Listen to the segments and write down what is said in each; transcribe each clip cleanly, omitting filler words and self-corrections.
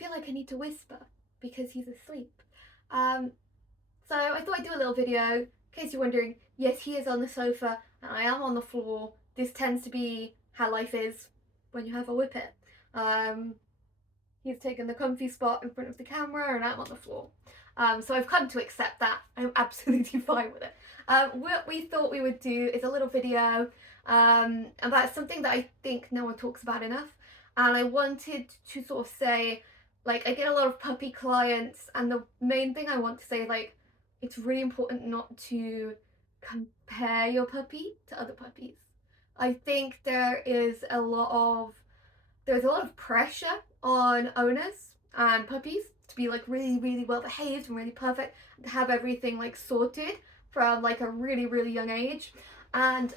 feel like I need to whisper because he's asleep. Um, so I thought I'd do a little video. In case you're wondering, yes, he is on the sofa and I am on the floor. This tends to be how life is when you have a whippet. Um, he's taken the comfy spot in front of the camera and I'm on the floor. So I've come to accept that. I'm absolutely fine with it. What we thought we would do is a little video about something that I think no one talks about enough. And I wanted to sort of say, like, I get a lot of puppy clients, and the main thing I want to say, like, it's really important not to compare your puppy to other puppies. I think there's a lot of pressure on owners and puppies to be like really, really well behaved and really perfect, to have everything like sorted from like a really, really young age. And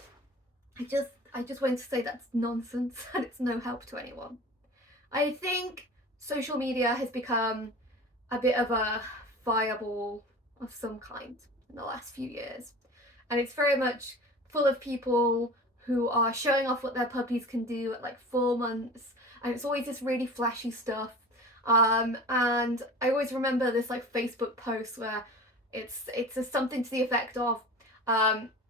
I just wanted to say that's nonsense and it's no help to anyone. I think social media has become a bit of a fireball of some kind in the last few years. And it's very much full of people who are showing off what their puppies can do at like 4 months, and it's always this really flashy stuff. And I always remember this like Facebook post where it's something to the effect of,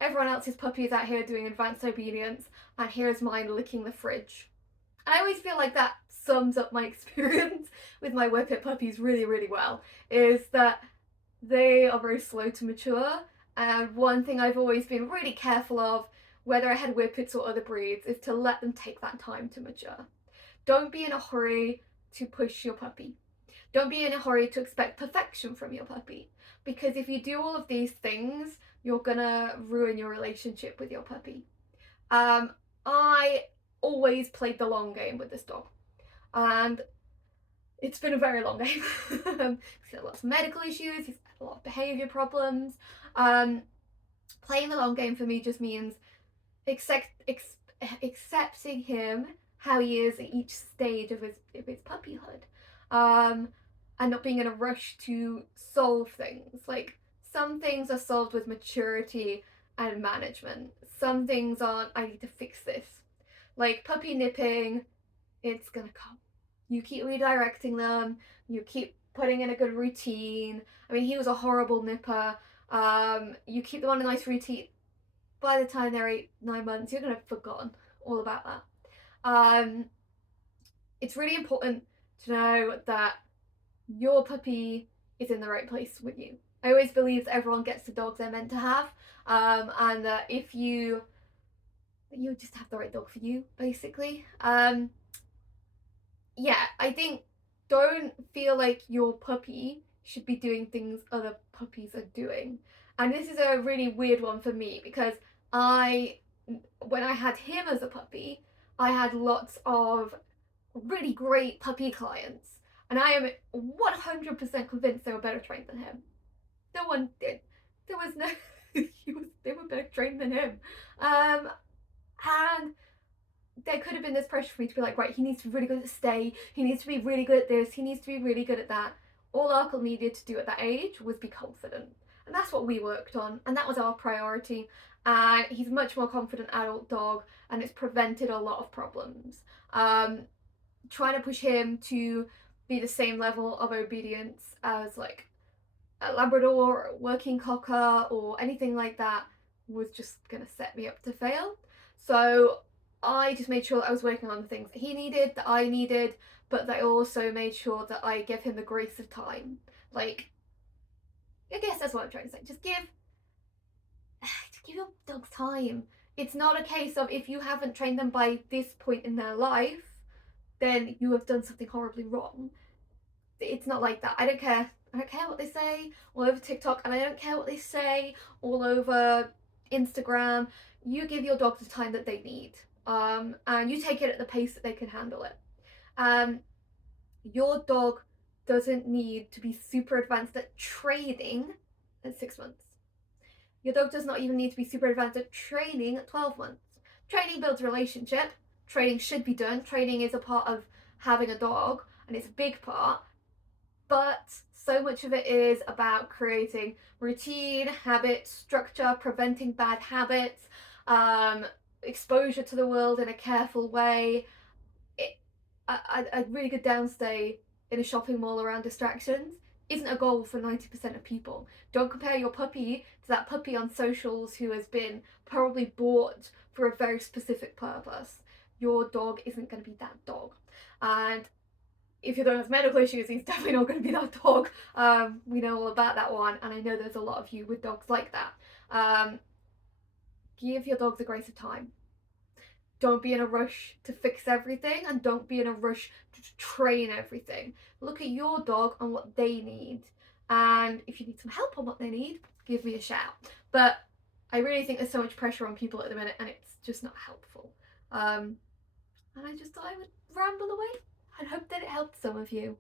everyone else's puppy is out here doing advanced obedience, and here's mine licking the fridge. And I always feel like that sums up my experience with my whippet puppies really, really well. Is that they are very slow to mature, and one thing I've always been really careful of, whether I had whippets or other breeds, is to let them take that time to mature. Don't be in a hurry to push your puppy. Don't be in a hurry to expect perfection from your puppy. Because if you do all of these things, you're gonna ruin your relationship with your puppy. I always played the long game with this dog. And it's been a very long game. He's had lots of medical issues, he's had a lot of behaviour problems. Playing the long game for me just means accepting him how he is at each stage of his puppyhood, and not being in a rush to solve things. Like, some things are solved with maturity and management. Some things aren't, I need to fix this. Like puppy nipping, it's gonna come. You keep redirecting them, you keep putting in a good routine. I mean, he was a horrible nipper. You keep them on a nice routine. By the time they're 8, 9 months, you're gonna have forgotten all about that. It's really important to know that your puppy is in the right place with you. I always believe that everyone gets the dogs they're meant to have, and that if you just have the right dog for you, basically. Yeah, I think don't feel like your puppy should be doing things other puppies are doing. And this is a really weird one for me because when I had him as a puppy, I had lots of really great puppy clients. And I am 100% convinced they were better trained than him. No one did. There was no, they were better trained than him. And there could have been this pressure for me to be like, right, he needs to be really good at stay, he needs to be really good at this, he needs to be really good at that. All Arkle needed to do at that age was be confident. And that's what we worked on, and that was our priority. And he's a much more confident adult dog, and it's prevented a lot of problems. Trying to push him to be the same level of obedience as like a Labrador or a working cocker or anything like that was just gonna set me up to fail. So I just made sure that I was working on the things that he needed, that I needed, but that I also made sure that I give him the grace of time. Like, I guess that's what I'm trying to say. Just give your dogs time. It's not a case of if you haven't trained them by this point in their life, then you have done something horribly wrong. It's not like that. I don't care. I don't care what they say all over TikTok, and I don't care what they say all over Instagram. You give your dog the time that they need, and you take it at the pace that they can handle it. Your dog doesn't need to be super advanced at training at 6 months. Your dog does not even need to be super advanced at training at 12 months. Training builds relationship. Training should be done. Training is a part of having a dog, and it's a big part. But so much of it is about creating routine, habit, structure, preventing bad habits, exposure to the world in a careful way. A really good downstay in a shopping mall around distractions isn't a goal for 90% of people. Don't compare your puppy to that puppy on socials who has been probably bought for a very specific purpose. Your dog isn't going to be that dog. And if your dog has medical issues, he's definitely not going to be that dog. We know all about that one, and I know there's a lot of you with dogs like that. Give your dogs a grace of time. Don't be in a rush to fix everything, and don't be in a rush to train everything. Look at your dog and what they need, and if you need some help on what they need, give me a shout. But I really think there's so much pressure on people at the minute, and it's just not helpful. And I just thought I would ramble away and hope that it helped some of you.